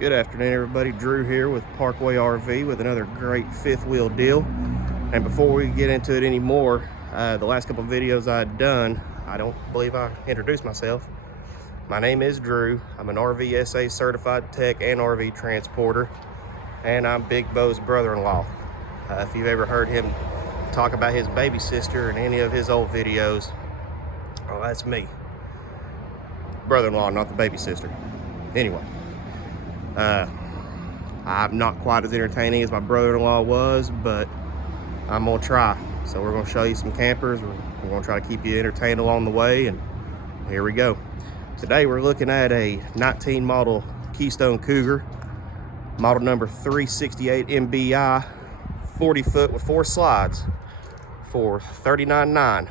Good afternoon, everybody. Drew here with Parkway RV with another great fifth wheel deal. And before we get into it anymore, the last couple of videos I'd done, I don't believe I introduced myself. My name is Drew. I'm an RVSA certified tech and RV transporter, and I'm Big Bo's brother-in-law. If you've ever heard him talk about his baby sister in any of his old videos, well, that's me. Brother-in-law, not the baby sister. Anyway. I'm not quite as entertaining as my brother-in-law was, but I'm gonna try. So we're gonna show you some campers. We're gonna try to keep you entertained along the way, and here we go. Today we're looking at a 19 model Keystone Cougar, model number 368 MBI, 40 foot with 4 slides for $39,900.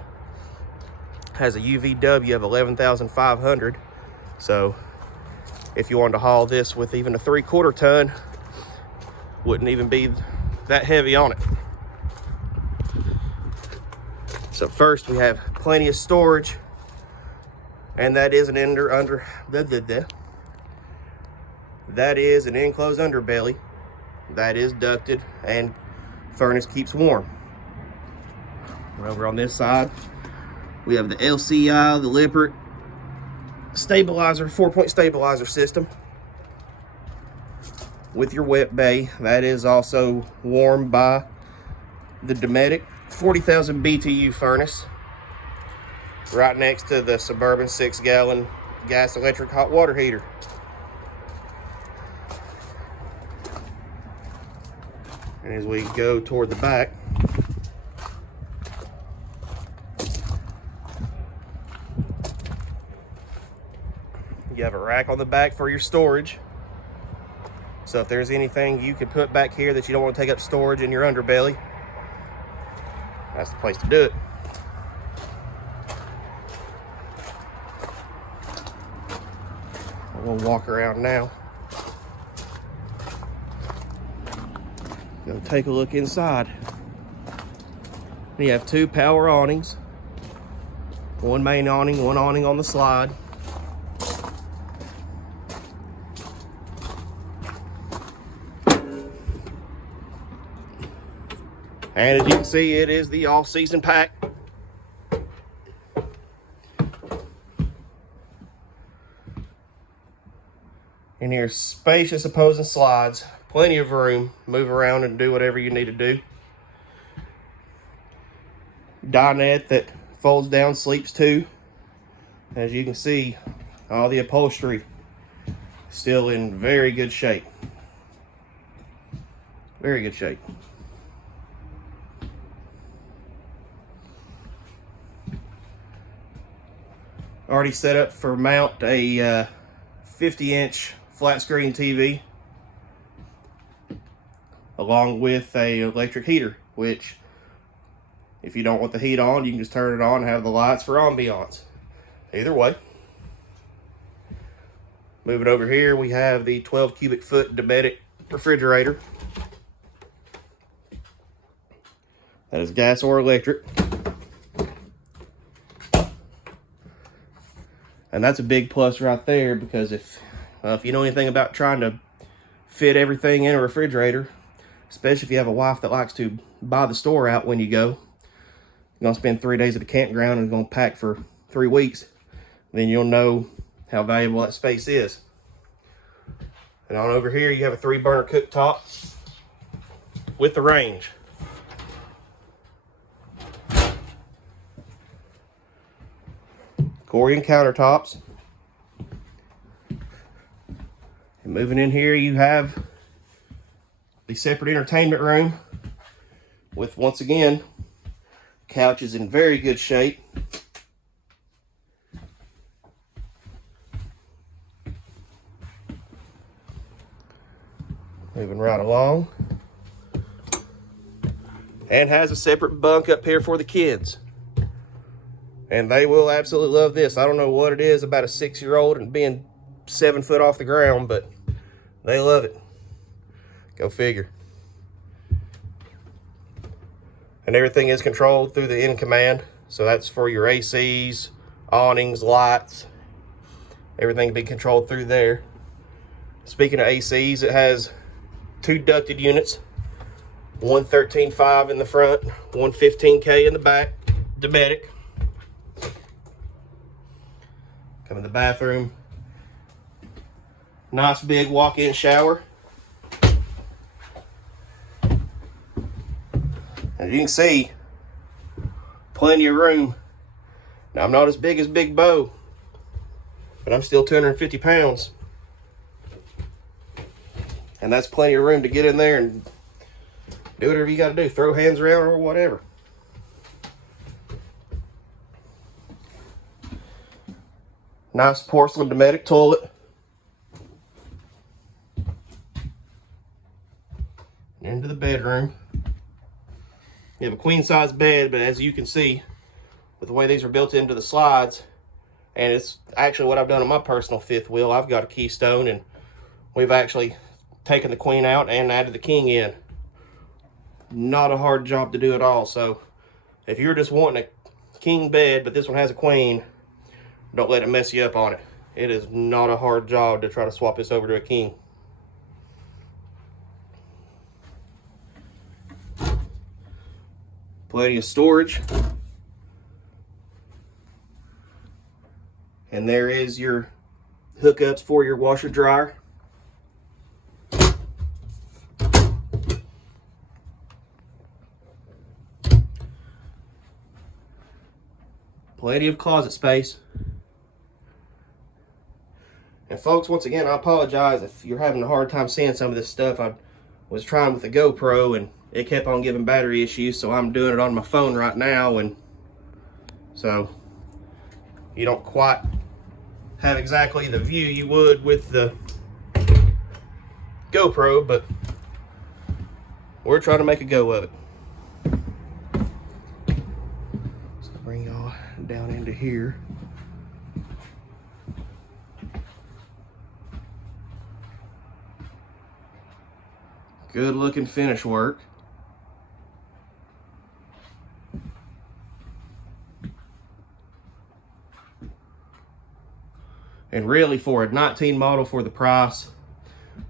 Has a UVW of 11,500. So if you wanted to haul this with even a 3/4 ton, wouldn't even be that heavy on it. So first we have plenty of storage, and that is an that is an enclosed underbelly that is ducted and furnace keeps warm. Over on this side we have the LCI, the Lippert stabilizer, 4-point stabilizer system with your wet bay. That is also warmed by the dept 40,000 BTU furnace right next to the Suburban 6-gallon gas electric hot water heater. And as we go toward the back, you have a rack on the back for your storage. So if there's anything you could put back here that you don't want to take up storage in your underbelly, that's the place to do it. We'll walk around now. Go take a look inside. You have 2 power awnings, 1 main awning, 1 awning on the slide. And as you can see, it is the all-season pack. And here's spacious opposing slides, plenty of room, move around and do whatever you need to do. Dinette that folds down, sleeps too. As you can see, all the upholstery still in very good shape. Very good shape. Already set up for mount a 50-inch flat screen TV along with a electric heater, which if you don't want the heat on, you can just turn it on and have the lights for ambiance. Either way. Moving over here, we have the 12 cubic foot dept refrigerator. That is gas or electric. And that's a big plus right there, because if you know anything about trying to fit everything in a refrigerator, especially if you have a wife that likes to buy the store out when you go, you're going to spend 3 days at the campground and going to pack for 3 weeks, then you'll know how valuable that space is. And on over here, you have a 3-burner cooktop with the range. Corian countertops. And moving in here, you have the separate entertainment room with, once again, couches in very good shape. Moving right along. And has a separate bunk up here for the kids. And they will absolutely love this. I don't know what it is about a 6-year-old and being 7 foot off the ground, but they love it. Go figure. And everything is controlled through the in command. So that's for your ACs, awnings, lights. Everything can be controlled through there. Speaking of ACs, it has 2 ducted units, one 13.5 in the front, one 15K in the back, Dometic. Come in the bathroom. Nice big walk-in shower. As you can see, plenty of room. Now, I'm not as big as Big Bo, but I'm still 250 pounds. And that's plenty of room to get in there and do whatever you got to do. Throw hands around or whatever. Nice porcelain Dometic toilet. Into the bedroom. You have a queen size bed, but as you can see, with the way these are built into the slides, and it's actually what I've done on my personal fifth wheel. I've got a Keystone, and we've actually taken the queen out and added the king in. Not a hard job to do at all. So if you're just wanting a king bed, but this one has a queen, don't let it mess you up on it. It is not a hard job to try to swap this over to a king. Plenty of storage. And there is your hookups for your washer dryer. Plenty of closet space. And folks, once again, I apologize if you're having a hard time seeing some of this stuff. I was trying with the GoPro and it kept on giving battery issues, so I'm doing it on my phone right now, and so you don't quite have exactly the view you would with the GoPro, but we're trying to make a go of it. So bring y'all down into here. Good looking finish work. And really, for a 19 model for the price,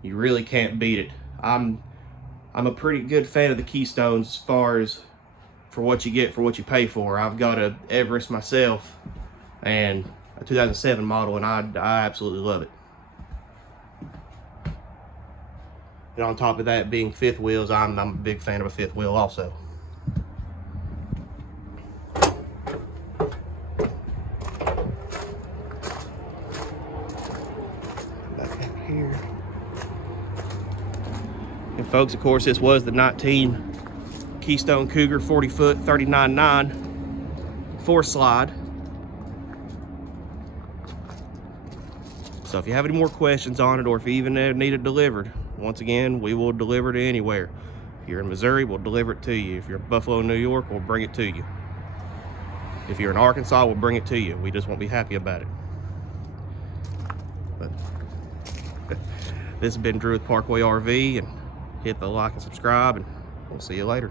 you really can't beat it. I'm a pretty good fan of the Keystones as far as for what you get for what you pay for. I've got a Everest myself and a 2007 model, and I absolutely love it. And on top of that, being fifth wheels, I'm a big fan of a fifth wheel also. Here. And folks, of course, this was the 19 Keystone Cougar 40-foot 39.9 4 slide. So if you have any more questions on it, or if you even need it delivered, once again, we will deliver to anywhere. If you're in Missouri, we'll deliver it to you. If you're in Buffalo, New York, we'll bring it to you. If you're in Arkansas, we'll bring it to you. We just won't be happy about it. But this has been Drew with Parkway RV, and hit the like and subscribe, and we'll see you later.